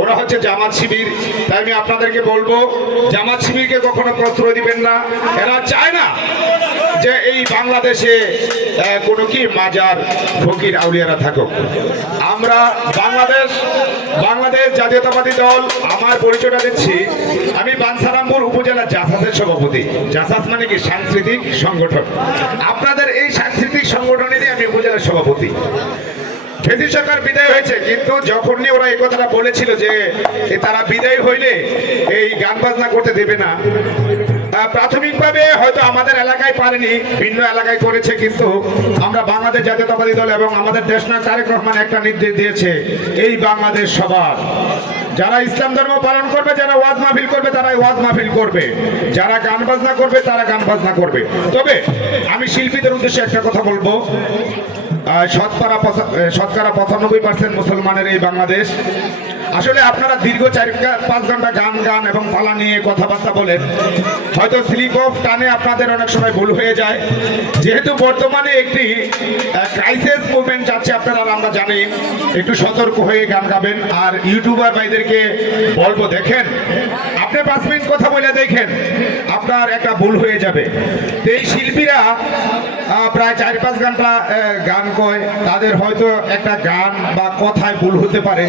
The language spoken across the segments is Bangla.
ওরা হচ্ছে জামাত শিবির। তাই আমি আপনাদেরকে বলবো, জামাত শিবিরকে কখনো প্রশ্রয় দিবেন না। এরা চায় না যে এই বাংলাদেশে কোনো কি মাজার ফকির আউলিয়ারা থাকুক। আমরা বাংলাদেশ জাতীয়তাবাদী দল, আমার পরিচয়টা দিচ্ছি, আমি বাঞ্ছারামপুর উপজেলা জাসাসের সভাপতি। জাসাস মানে কি? সাংস্কৃতিক সংগঠন। আপনাদের এই সাংস্কৃতিক সংগঠনেরই আমি উপজেলার সভাপতি। ফেসি সরকার বিদায় হয়েছে, কিন্তু যখনই ওরা এই কথাটা বলেছিল যে তারা বিদায় হইলে এই গান বাজনা করতে দেবে না, প্রাথমিকভাবে হয়তো আমাদের এলাকায় পারেনি, ভিন্ন এলাকায় করেছে, কিন্তু আমরা বাংলাদেশ জাতীয়তাবাদী দল এবং আমাদের দেশনায়ক তারেক রহমান একটা নির্দেশ দিয়েছে, এই বাংলাদেশ সবার। যারা ইসলাম ধর্ম পালন করবে, যারা ওয়াজ মাহফিল করবে, তারাই ওয়াজ মাহফিল করবে, যারা গান বাজনা করবে তারা গান বাজনা করবে। তবে আমি শিল্পীদের উদ্দেশ্যে একটা কথা বলবো, শতকরা 95% মুসলমানের এই বাংলাদেশ। আসলে আপনারা দীর্ঘ 4-5 ঘন্টা গান এবং পালা নিয়ে কথাবার্তা বলেন, হয়তো স্লিপ অফ টানে আপনাদের অনেক সময় ভুল হয়ে যায়। যেহেতু বর্তমানে একটি ক্রাইসিস মুভমেন্ট যাচ্ছে আপনারা, আমরা জানি, একটু সতর্ক হয়ে গান গাবেন। আর ইউটিউবার ভাইদেরকে বলবো, দেখেন আপনি 5 মিনিট কথা বলে দেখেন, আপনার একটা ভুল হয়ে যাবে। তো এই শিল্পীরা প্রায় 4-5 ঘন্টা গান কয়, তাদের হয়তো একটা গান বা কথায় ভুল হতে পারে।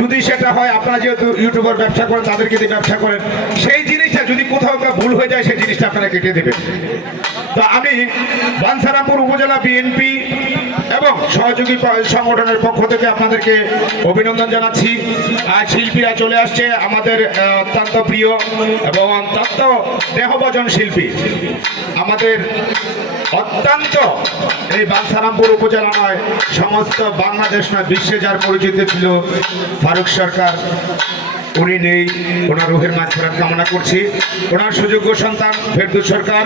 যদি সেটা হয়, আপনারা যেহেতু ইউটিউবার ব্যবসা করেন, তাদেরকে দিয়ে ব্যবসা করেন, সেই জিনিসটা যদি কোথাও ভুল হয়ে যায়, সেই জিনিসটা আপনারা কেটে দেবেন। তো আমি বাঞ্ছারামপুর উপজেলা বিএনপি এবং সহযোগী সংগঠনের পক্ষ থেকে আপনাদেরকে অভিনন্দন জানাচ্ছি। আর শিল্পীরা চলে আসছে, আমাদের অত্যন্ত প্রিয় এবং অত্যন্ত দেহভজন শিল্পী, আমাদের অত্যন্ত এই বাঞ্ছারামপুর উপজেলা নয়, সমস্ত বাংলাদেশ নয়, বিশ্বে যার পরিচিত ছিল ফারুক সরকার, উনি নেই। ওনার রুহের মাগফিরাত কামনা করছি। ওনার সুযোগ্য সন্তান ফেরদৌস সরকার,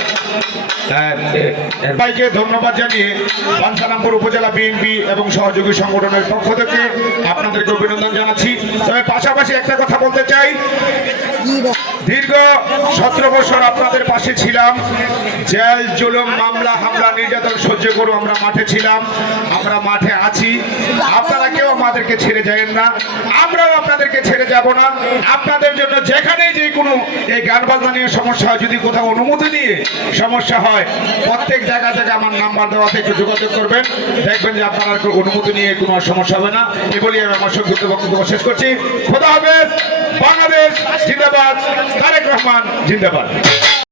ভাইকে ধন্যবাদ জানিয়ে বাঞ্ছারামপুর উপজেলা বিএনপি এবং সহযোগী সংগঠনের পক্ষ থেকে আপনাদেরকে অভিনন্দন জানাচ্ছি। তবে পাশাপাশি একটা কথা বলতে চাই, দীর্ঘ 17 বছর আপনাদের পাশে ছিলাম। জেল, জুলুম, মামলা, হামলা, নির্যাতন সহ্য করে আমরা মাঠে ছিলাম, আমরা মাঠে আছি। আপনারা কেউ আমাদেরকে ছেড়ে যাবেন না, আমরাও আপনাদেরকে ছেড়ে যাব না। আপনাদের জন্য যেখানেই যে কোনো এই গান বাজনা নিয়ে সমস্যা হয়, যদি কোথাও অনুমতি নিয়ে সমস্যা হয়, প্রত্যেক জায়গা থেকে আমার নাম্বার দেওয়া থেকে যোগাযোগ করবেন, দেখবেন যে আপনার অনুমতি নিয়ে কোনো সমস্যা হবে না। এ বলি আমি আমার সংক্ষিপ্ত বক্তব্য শেষ করছি। খোদা হাফেজ। বাংলাদেশ জিন্দাবাদ। তারেক রহমান জিন্দাবাদ।